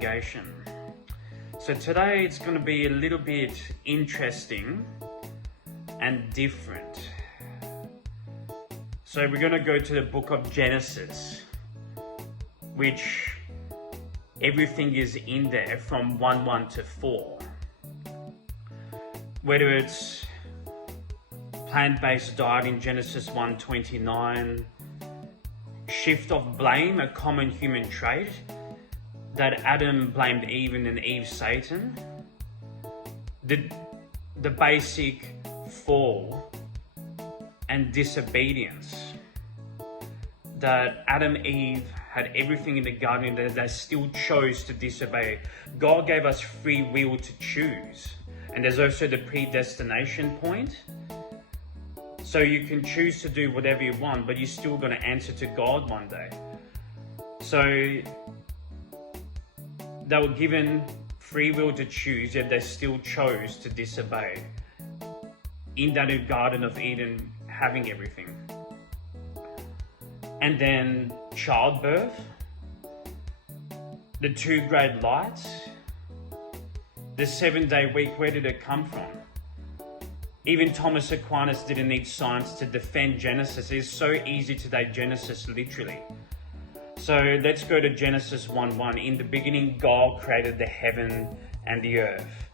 congregation. So today it's going to be a little bit interesting and different. So we're going to go to the book of Genesis, which everything is in there from 1:1 to 4. Whether it's plant-based diet in Genesis 1:29, shift of blame, a common human trait, that Adam blamed Eve and then Eve Satan, the basic fall and disobedience, that Adam and Eve had everything in the garden that they still chose to disobey. God gave us free will to choose, and there's also the predestination point. So you can choose to do whatever you want, but you're still going to answer to God one day. So they were given free will to choose, yet they still chose to disobey in that Garden of Eden, having everything. And then childbirth, the 2 great lights, the 7-day week, where did it come from? Even Thomas Aquinas didn't need science to defend Genesis. It's so easy to take Genesis literally. So let's go to Genesis 1:1. In the beginning, God created the heaven and the earth.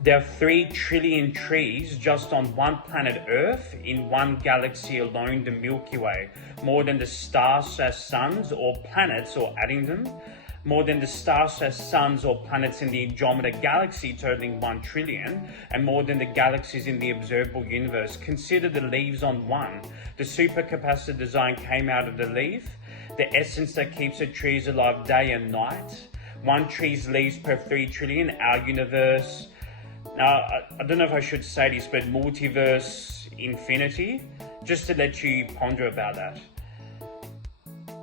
There are 3 trillion trees just on one planet Earth, in one galaxy alone, the Milky Way. More than the stars as suns or planets, or adding them. More than the stars as suns or planets in the Andromeda galaxy, totaling 1 trillion, and more than the galaxies in the observable universe. Consider the leaves on one. The supercapacitor design came out of the leaf, the essence that keeps the trees alive day and night. 1 tree's leaves per 3 trillion, our universe. Now, I don't know if I should say this, but multiverse infinity, just to let you ponder about that.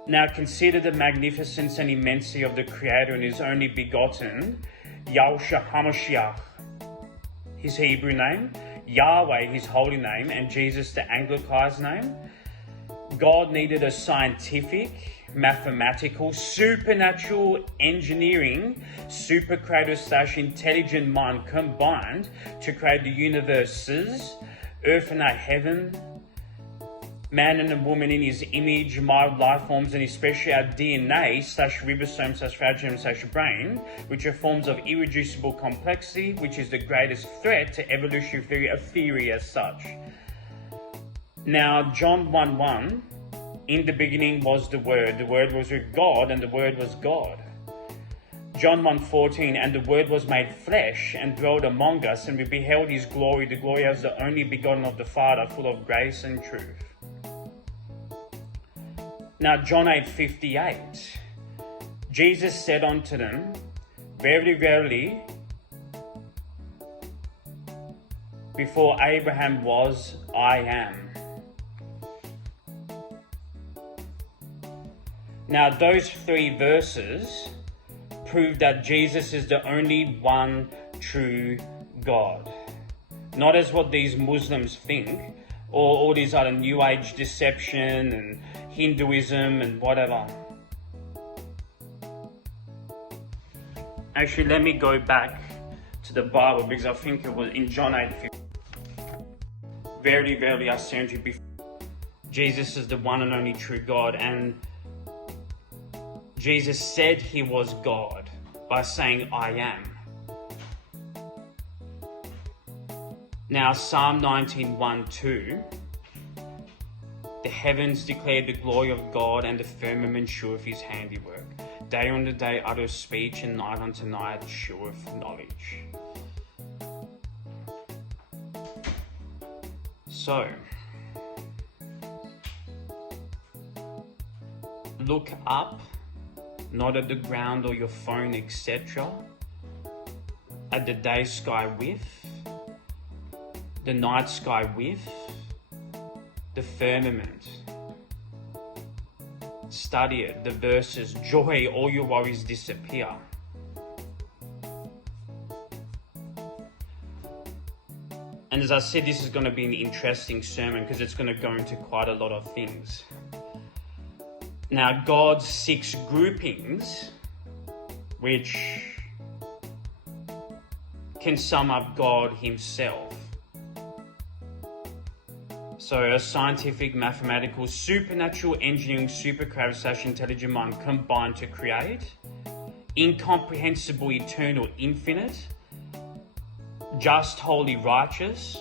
Now consider the magnificence and immensity of the Creator and His only begotten, Yahushua HaMashiach, His Hebrew name, Yahweh, His holy name, and Jesus, the Anglicized name. God needed a scientific, mathematical, supernatural engineering, super creator / intelligent mind combined to create the universes, earth and our heaven, man and a woman in His image, mild life forms, and especially our DNA / ribosome / phagosome / brain, which are forms of irreducible complexity, which is the greatest threat to evolutionary theory as such. Now, John 1:1, in the beginning was the Word was with God, and the Word was God. John 1:14, and the Word was made flesh and dwelt among us, and we beheld His glory, the glory as the only begotten of the Father, full of grace and truth. Now, John 8:58, Jesus said unto them, Verily, verily, before Abraham was, I am. Now, those 3 verses prove that Jesus is the only one true God. Not as what these Muslims think, or all these other New Age deception and Hinduism and whatever. Actually, let me go back to the Bible, because I think it was in John 8:50. Verily, verily, I say unto you, Jesus is the one and only true God, and Jesus said He was God by saying, I am. Now, Psalm 19:1-2, the heavens declare the glory of God, and the firmament sheweth His handiwork. Day unto day uttereth speech, and night unto night sheweth knowledge. So, look up, not at the ground or your phone, etc., at the day sky with, the night sky with, the firmament. Study it, the verses, joy, all your worries disappear. And as I said, this is going to be an interesting sermon because it's going to go into quite a lot of things. Now, God's 6 groupings which can sum up God himself. So a scientific, mathematical, supernatural, engineering, super intelligent mind combined to create incomprehensible, eternal, infinite, just, holy, righteous,